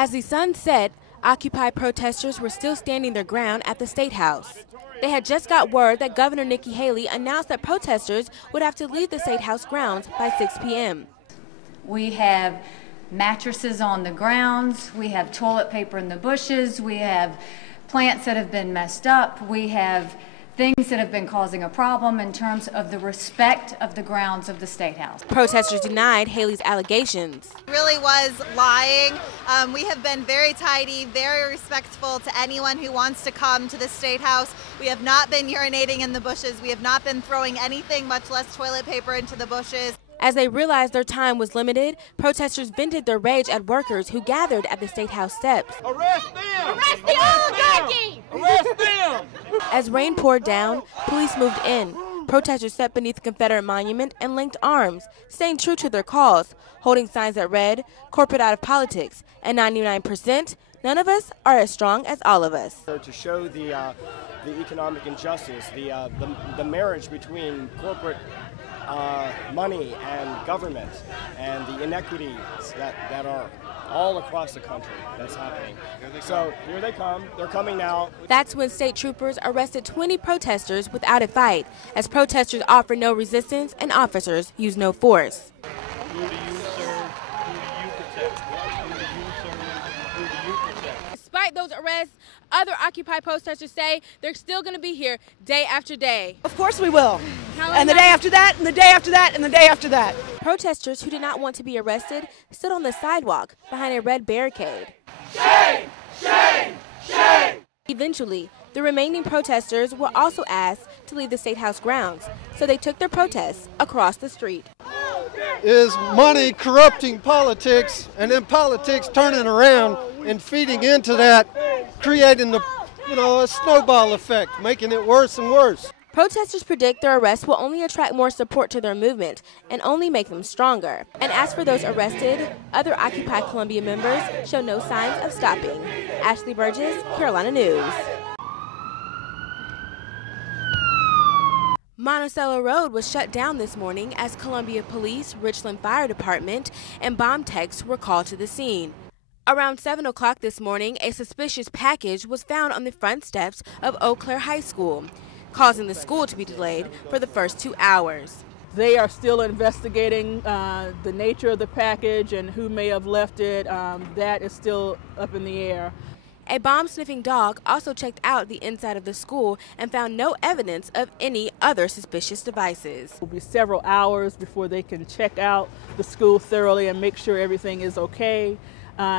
As the sun set, Occupy protesters were still standing their ground at the State House. They had just got word that Governor Nikki Haley announced that protesters would have to leave the State House grounds by 6 p.m. We have mattresses on the grounds, we have toilet paper in the bushes, we have plants that have been messed up, we have things that have been causing a problem in terms of the respect of the grounds of the State House. Protesters denied Haley's allegations. It really was lying. We have been very tidy, very respectful to anyone who wants to come to the State House. We have not been urinating in the bushes. We have not been throwing anything, much less toilet paper, into the bushes. As they realized their time was limited, protesters vented their rage at workers who gathered at the State House steps. Arrest them! Arrest the oligarchy! Arrest them! As rain poured down, police moved in. Protesters sat beneath the Confederate monument and linked arms, staying true to their cause, holding signs that read, "Corporate out of politics," and 99%, "None of us are as strong as all of us." To show the economic injustice, the marriage between corporate money and government, and the inequities that are all across the country that's happening. So here they come. They're coming now. That's when state troopers arrested 20 protesters without a fight, as protesters offered no resistance and officers used no force. Who do you serve? Who do you protect? Who do you serve? Who do you protect? Despite those arrests, other Occupy protesters say they're still going to be here day after day. Of course we will. And the day after that, and the day after that, and the day after that. Protesters who did not want to be arrested stood on the sidewalk behind a red barricade. Shame! Shame! Shame! Eventually, the remaining protesters were also asked to leave the State House grounds, so they took their protests across the street. Is money corrupting politics, and then politics turning around and feeding into that, creating a snowball effect, making it worse and worse. Protesters predict their arrest will only attract more support to their movement and only make them stronger. And as for those arrested, other Occupy Columbia members show no signs of stopping. Ashley Burgess, Carolina News. Monticello Road was shut down this morning as Columbia Police, Richland Fire Department, and bomb techs were called to the scene. Around 7 o'clock this morning, a suspicious package was found on the front steps of Eau Claire High School, causing the school to be delayed for the first 2 hours. They are still investigating the nature of the package and who may have left it. That is still up in the air. A bomb-sniffing dog also checked out the inside of the school and found no evidence of any other suspicious devices. It will be several hours before they can check out the school thoroughly and make sure everything is okay.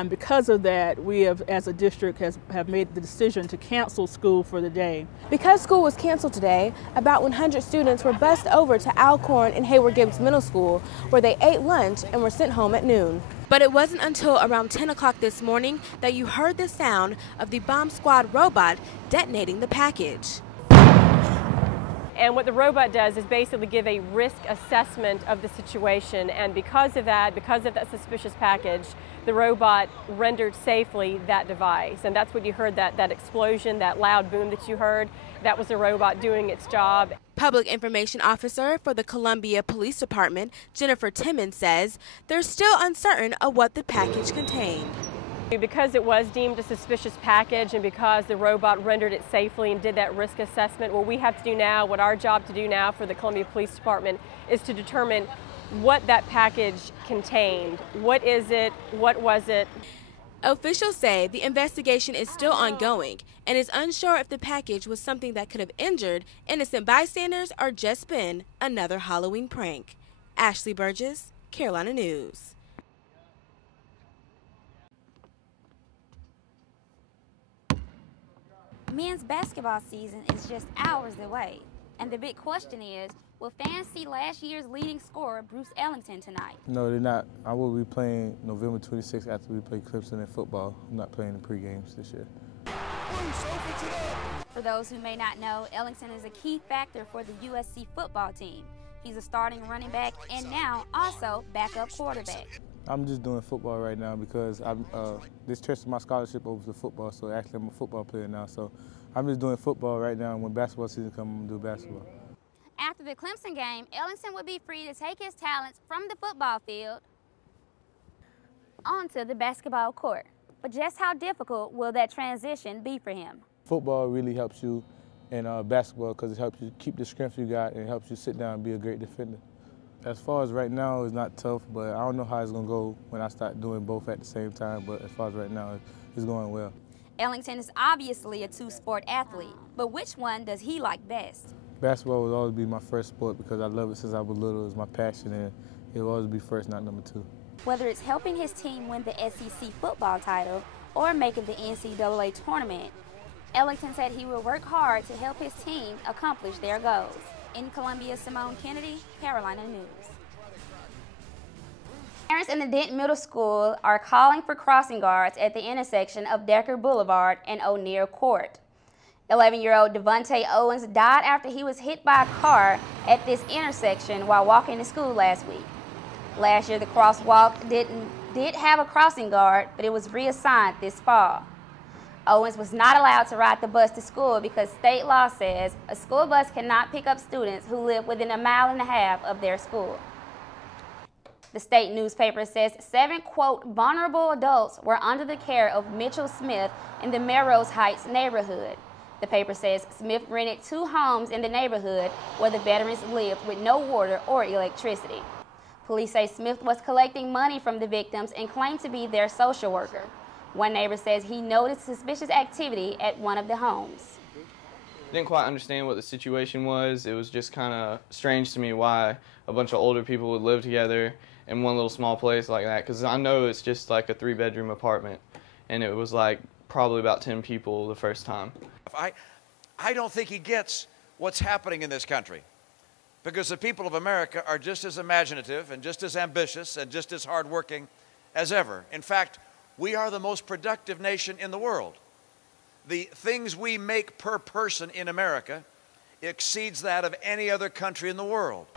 Because of that, we have, as a district, have made the decision to cancel school for the day. Because school was canceled today, about 100 students were bused over to Alcorn and Hayward Gibbs Middle School, where they ate lunch and were sent home at noon. But it wasn't until around 10 o'clock this morning that you heard the sound of the bomb squad robot detonating the package. And what the robot does is basically give a risk assessment of the situation, and because of that suspicious package, the robot rendered safely that device. And that's what you heard, that explosion, that loud boom that you heard. That was the robot doing its job. Public Information Officer for the Columbia Police Department, Jennifer Timmons, says they're still uncertain of what the package contained. Because it was deemed a suspicious package and because the robot rendered it safely and did that risk assessment, what we have to do now, what our job to do now for the Columbia Police Department is to determine what that package contained. What is it? What was it? Officials say the investigation is still ongoing and is unsure if the package was something that could have injured innocent bystanders or just been another Halloween prank. Ashley Burgess, Carolina News. Men's basketball season is just hours away, and the big question is, will fans see last year's leading scorer, Bruce Ellington, tonight? No, they're not. I will be playing November 26th after we play Clemson in football. I'm not playing the pre-games this year. For those who may not know, Ellington is a key factor for the USC football team. He's a starting running back and now also backup quarterback. I'm just doing football right now because this transferred my scholarship over to football, so actually I'm a football player now. So I'm just doing football right now, and when basketball season comes, I'm going to do basketball. After the Clemson game, Ellington will be free to take his talents from the football field onto the basketball court. But just how difficult will that transition be for him? Football really helps you in basketball because it helps you keep the strength you got and it helps you sit down and be a great defender. As far as right now, it's not tough, but I don't know how it's going to go when I start doing both at the same time, but as far as right now, it's going well. Ellington is obviously a two-sport athlete, but which one does he like best? Basketball will always be my first sport because I love it since I was little. It's my passion, and it will always be first, not number two. Whether it's helping his team win the SEC football title or making the NCAA tournament, Ellington said he will work hard to help his team accomplish their goals. In Columbia, Simone Kennedy, Carolina News. Parents in the Denton Middle School are calling for crossing guards at the intersection of Decker Boulevard and O'Neill Court. 11-year-old Devontae Owens died after he was hit by a car at this intersection while walking to school last week. Last year, the crosswalk did have a crossing guard, but it was reassigned this fall. Owens was not allowed to ride the bus to school because state law says a school bus cannot pick up students who live within 1.5 miles of their school. The state newspaper says 7, quote, vulnerable adults were under the care of Mitchell Smith in the Melrose Heights neighborhood. The paper says Smith rented 2 homes in the neighborhood where the veterans lived with no water or electricity. Police say Smith was collecting money from the victims and claimed to be their social worker. One neighbor says he noticed suspicious activity at one of the homes. Didn't quite understand what the situation was. It was just kind of strange to me why a bunch of older people would live together in one little small place like that, because I know it's just like a 3-bedroom apartment, and it was like probably about 10 people the first time. I don't think he gets what's happening in this country, because the people of America are just as imaginative and just as ambitious and just as hardworking as ever. In fact, we are the most productive nation in the world. The things we make per person in America exceeds that of any other country in the world.